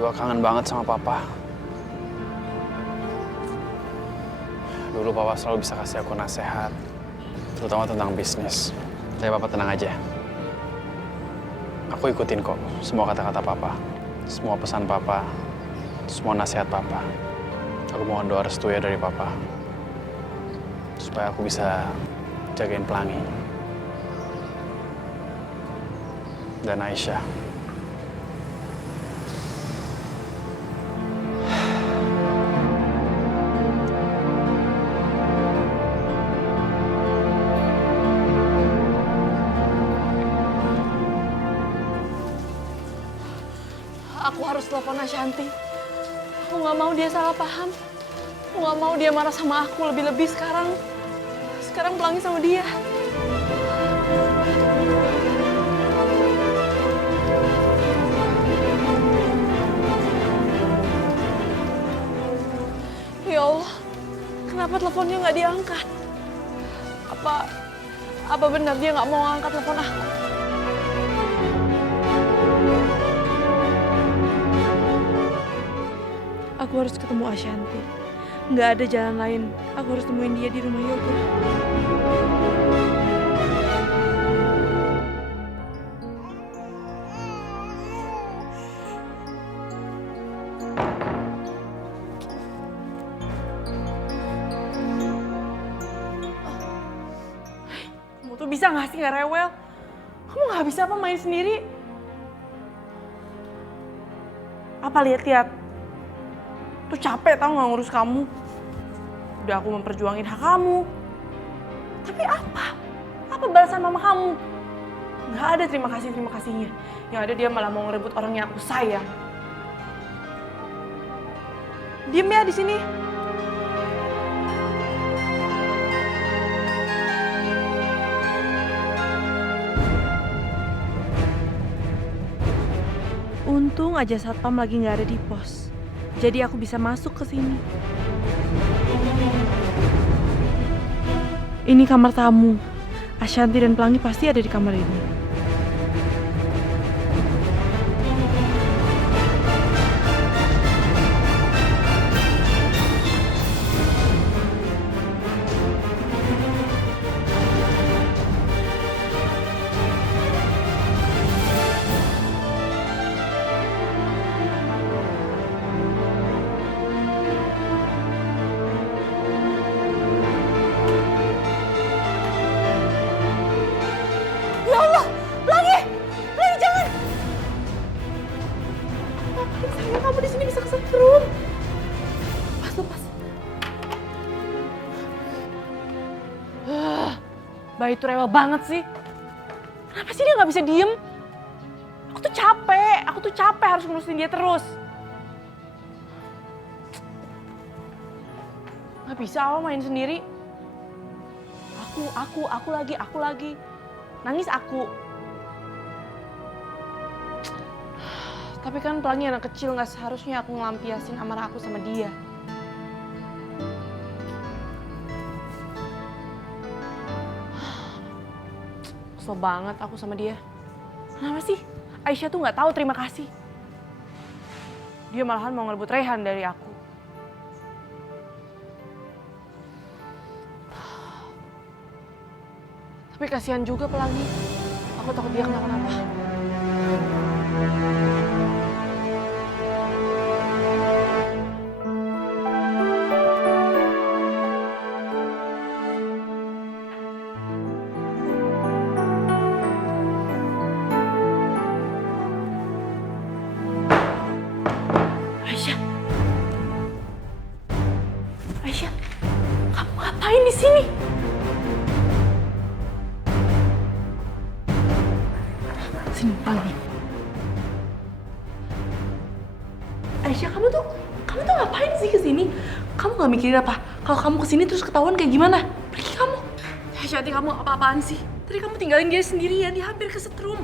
Gue kangen banget sama papa. Dulu papa selalu bisa kasih aku nasihat, terutama tentang bisnis. Tapi papa tenang aja. Aku ikutin kok semua kata-kata papa, semua pesan papa, semua nasihat papa. Aku mohon doa restu ya dari papa, supaya aku bisa jagain Pelangi dan Aisyah. Aku harus telepon Ashanti. Aku nggak mau dia salah paham. Aku nggak mau dia marah sama aku lebih-lebih sekarang. Sekarang Pelangi sama dia. Ya Allah, kenapa teleponnya nggak diangkat? Apa benar dia nggak mau angkat telepon aku? Aku harus ketemu Ashanti. Nggak ada jalan lain. Aku harus temuin dia di rumah yoga. Kamu tuh bisa nggak sih nggak rewel? Kamu nggak bisa apa main sendiri? Apa lihat-lihat? Tuh capek tau gak ngurus kamu. Udah aku memperjuangin hak kamu. Tapi apa? Apa balasan mama kamu? Gak ada terima kasihnya. Yang ada dia malah mau ngerebut orang yang aku sayang. Diem ya di sini. Untung aja satpam lagi gak ada di pos. Jadi aku bisa masuk ke sini. Ini kamar tamu. Ashanti dan Pelangi pasti ada di kamar ini. Sayang, kamu di sini bisa kesetrum. Lepas. Bayi itu rewel banget sih. Kenapa sih dia nggak bisa diem? Aku tuh capek harus ngurusin dia terus. Nggak bisa apa main sendiri. Aku lagi. Nangis aku. Tapi kan Pelangi anak kecil, nggak seharusnya aku ngelampiasin amarah aku sama dia. Kesel banget aku sama dia. Kenapa sih? Aisyah tuh nggak tahu terima kasih. Dia malahan mau ngerebut Rehan dari aku. Tapi kasihan juga Pelangi. Aku takut dia kenapa-napa. Aisyah, kamu ngapain di sini? Sini, Pelangi. Aisyah, kamu tuh ngapain sih kesini? Kamu gak mikirin apa? Kalau kamu kesini terus ketahuan kayak gimana? Pergi kamu. Ashanti, kamu apa-apaan sih? Tadi kamu tinggalin dia sendirian, dia hampir kesetrum.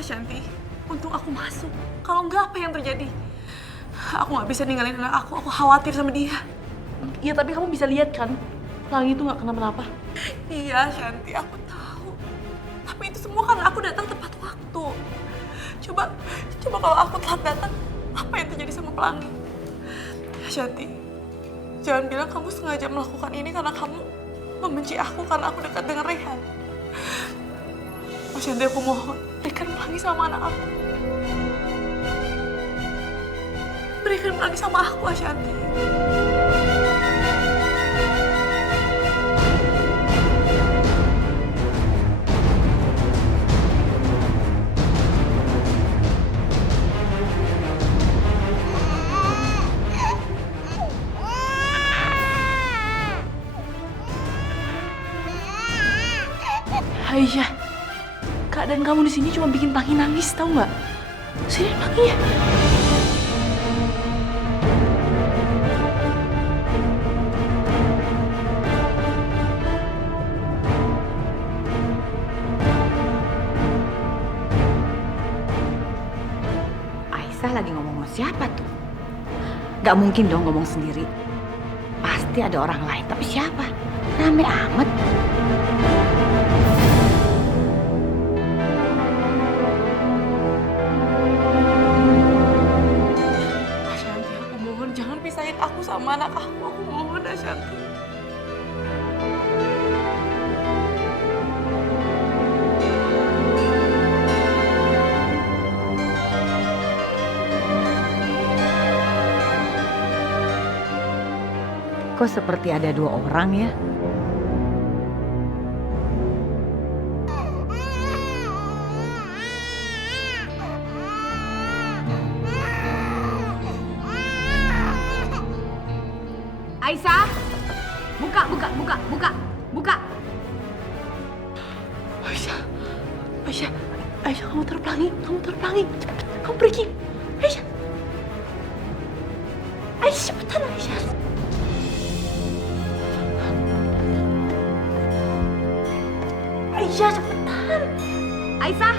Ashanti, untung aku masuk. Kalau enggak, apa yang terjadi? Aku gak bisa ninggalin anak aku khawatir sama dia. Iya, tapi kamu bisa lihat kan, Pelangi itu gak kenapa-napa. Iya, Shanti, aku tahu. Tapi itu semua karena aku datang tepat waktu. Coba kalau aku telat datang, apa yang terjadi sama Pelangi. Shanti, jangan bilang kamu sengaja melakukan ini karena kamu membenci aku karena aku dekat dengan Rehan. Shanti, aku mohon, berikan Pelangi sama anak aku. Berikan Pelangi sama aku, Shanti. Aisyah, keadaan kamu di sini cuma bikin Pelangi nangis, tahu nggak? Sini Pelangi ya. Aisyah lagi ngomong sama siapa tuh? Gak mungkin dong ngomong sendiri. Pasti ada orang lain, tapi siapa? Rame amat. Ashanti, aku mohon jangan pisahin aku sama anak aku. Aku mohon, Ashanti. Kok seperti ada dua orang ya? Aisyah, buka. Aisyah, kamu taruh Pelangi. Cepet, kamu pergi. Aisyah, cepetan Aisyah. Aisyah, cepetan. Aisyah,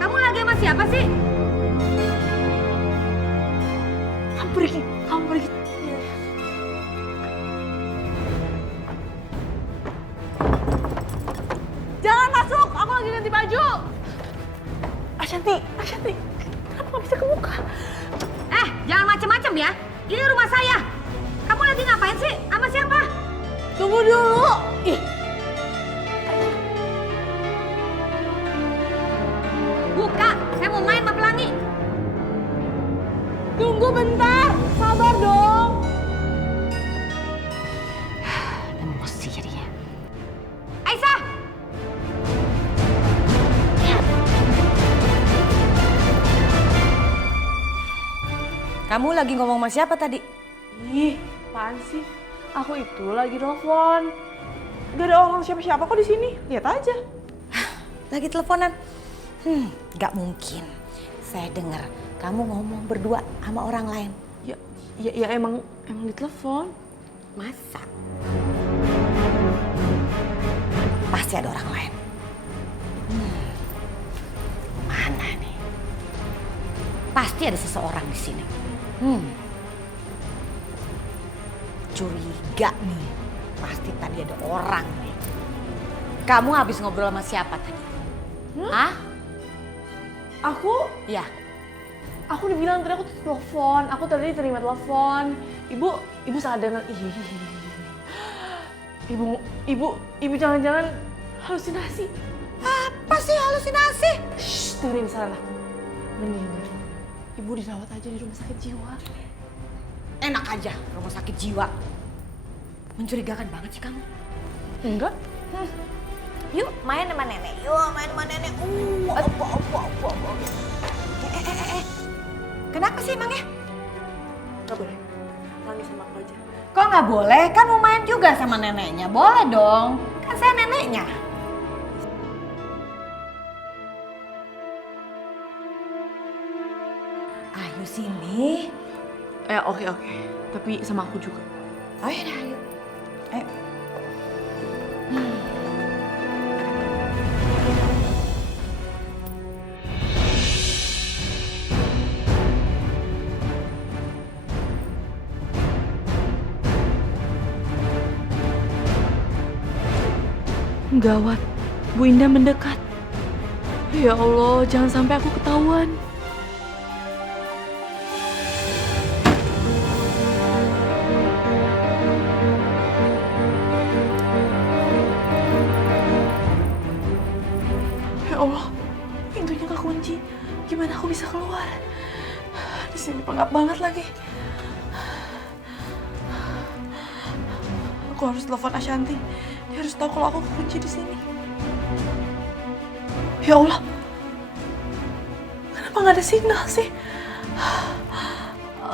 kamu lagi sama siapa sih? Kamu pergi. Jangan masuk, aku lagi ganti baju. Ashanti, kenapa nggak bisa kebuka? Jangan macem-macem ya. Ini rumah saya. Kamu lagi ngapain sih? Sama siapa? Tunggu dulu. Ih, Buka, saya mau main sama Pelangi. tunggu bentar, sabar dong. Emosi jadinya. Aisyah! Kamu lagi ngomong sama siapa tadi? Ih, apaan sih? Aku itu lagi telepon. Gak ada orang siapa-siapa kok di sini. Lihat aja. Lagi teleponan? Gak mungkin. Saya dengar kamu ngomong berdua sama orang lain. Ya emang ditelepon. Masa? Pasti ada orang lain. Mana nih? Pasti ada seseorang di sini. Curiga nih. Pasti tadi ada orang nih. Kamu habis ngobrol sama siapa tadi? Hah? Aku Ya. Aku dibilang tadi aku tuh telepon. Aku tadi terima telepon. Ibu sadar. Ibu jangan-jangan halusinasi. Apa sih halusinasi? Shh, dengerin saran aku. Mendingan ibu dirawat aja di rumah sakit jiwa. Enak aja rumah sakit jiwa. Mencurigakan banget sih kamu. Enggak? Yuk main sama nenek. Apa. Kenapa sih emangnya? Gak boleh. Pelangi sama aku aja. Kok nggak boleh? Kan mau main juga sama neneknya. Boleh dong. Kan saya neneknya. Ayo sini. Oke. Tapi sama aku juga. Oh ya udah, ayo. Ayo. Gawat, Bu Indah mendekat. Ya Allah, jangan sampai aku ketahuan. Di sini pengap banget lagi. Aku harus telepon Ashanti. Dia harus tahu kalau aku kekunci di sini. Ya Allah, kenapa nggak ada sinyal sih?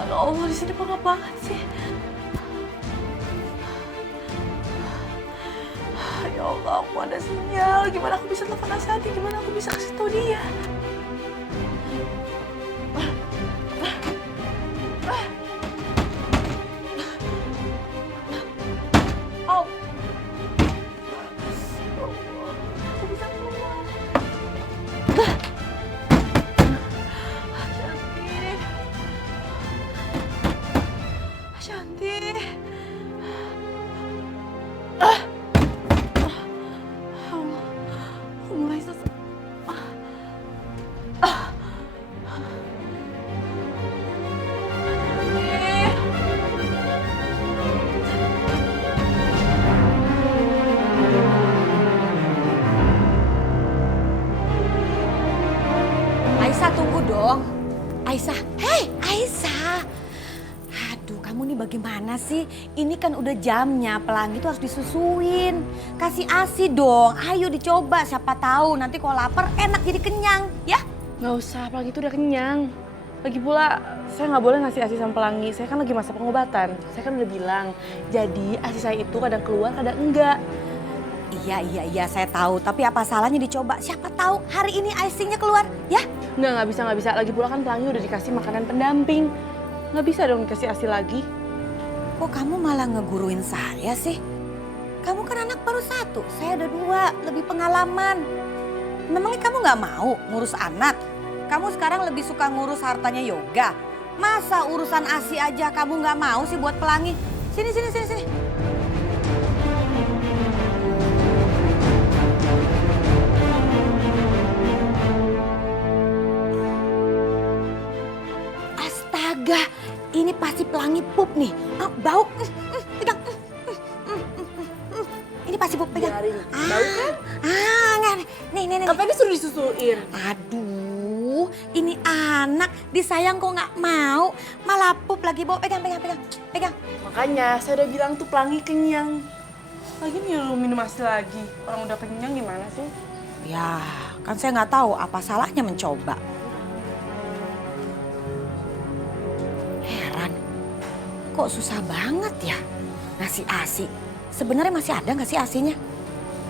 Ya Allah, di sini pengap banget sih. Ya Allah, aku ada sinyal. Gimana aku bisa telepon Ashanti? Gimana aku bisa kasih tahu dia? Oh. Aku bisa keluar. Ashanti. Allah, aku mulai sesak. Aisyah, tunggu dong. Aisyah, hei Aisyah. Aduh, kamu nih bagaimana sih? Ini kan udah jamnya, pelangi itu harus disusuin. Kasih ASI dong, ayo dicoba. Siapa tahu nanti kalau lapar enak jadi kenyang, ya? Nggak usah, Pelangi itu udah kenyang. Lagi pula, saya nggak boleh ngasih ASI sama Pelangi. Saya kan lagi masa pengobatan. Saya kan udah bilang, jadi ASI saya itu kadang keluar, kadang enggak. Iya, saya tahu. Tapi apa salahnya dicoba? Siapa tahu hari ini ASI-nya keluar, ya? Nggak bisa. Lagi pula kan Pelangi udah dikasih makanan pendamping. Nggak bisa dong dikasih ASI lagi. Kok kamu malah ngeguruin saya sih? Kamu kan anak baru 1, saya udah 2, lebih pengalaman. Memangnya kamu nggak mau ngurus anak? Kamu sekarang lebih suka ngurus hartanya Yoga. Masa urusan ASI aja kamu nggak mau sih buat Pelangi? Sini. Astaga, ini pasti Pelangi pup nih. Bau, pegang. Ini pasti pup, pegang. Bau kan? Nggak. Nih. Apa disuruh disusuin? Aduh, ini anak disayang kok nggak mau. Malah pup lagi, bawa pegang. Makanya saya udah bilang tuh Pelangi kenyang. Lagi nih lu minum ASI lagi. Orang udah kenyang gimana sih? Ya, kan saya nggak tahu apa salahnya mencoba. Heran, kok susah banget ya ngasih ASI. Sebenarnya masih ada nggak sih ASInya?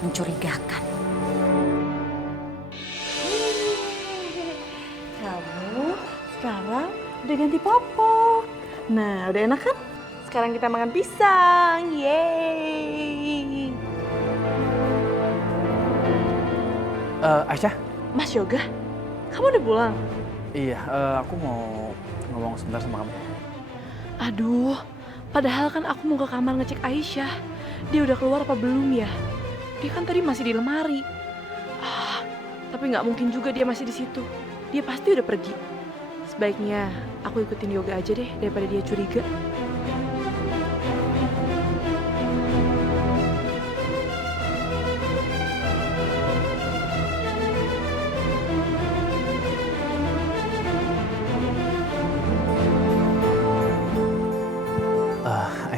Mencurigakan. Kamu sekarang udah ganti popok. Nah, udah enak kan? Sekarang kita makan pisang. Yeay. Aisyah? Mas Yoga, kamu udah pulang? Iya, aku mau ngomong sebentar sama kamu. Aduh, padahal kan aku mau ke kamar ngecek Aisyah. Dia udah keluar apa belum ya? Dia kan tadi masih di lemari. Tapi nggak mungkin juga dia masih di situ. Dia pasti udah pergi. Sebaiknya aku ikutin Yoga aja deh daripada dia curiga.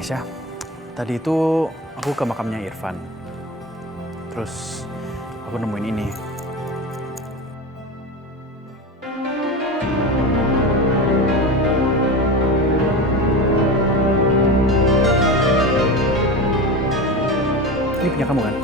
Aisyah, tadi itu aku ke makamnya Irfan. Terus aku nemuin ini. Ini punya kamu kan?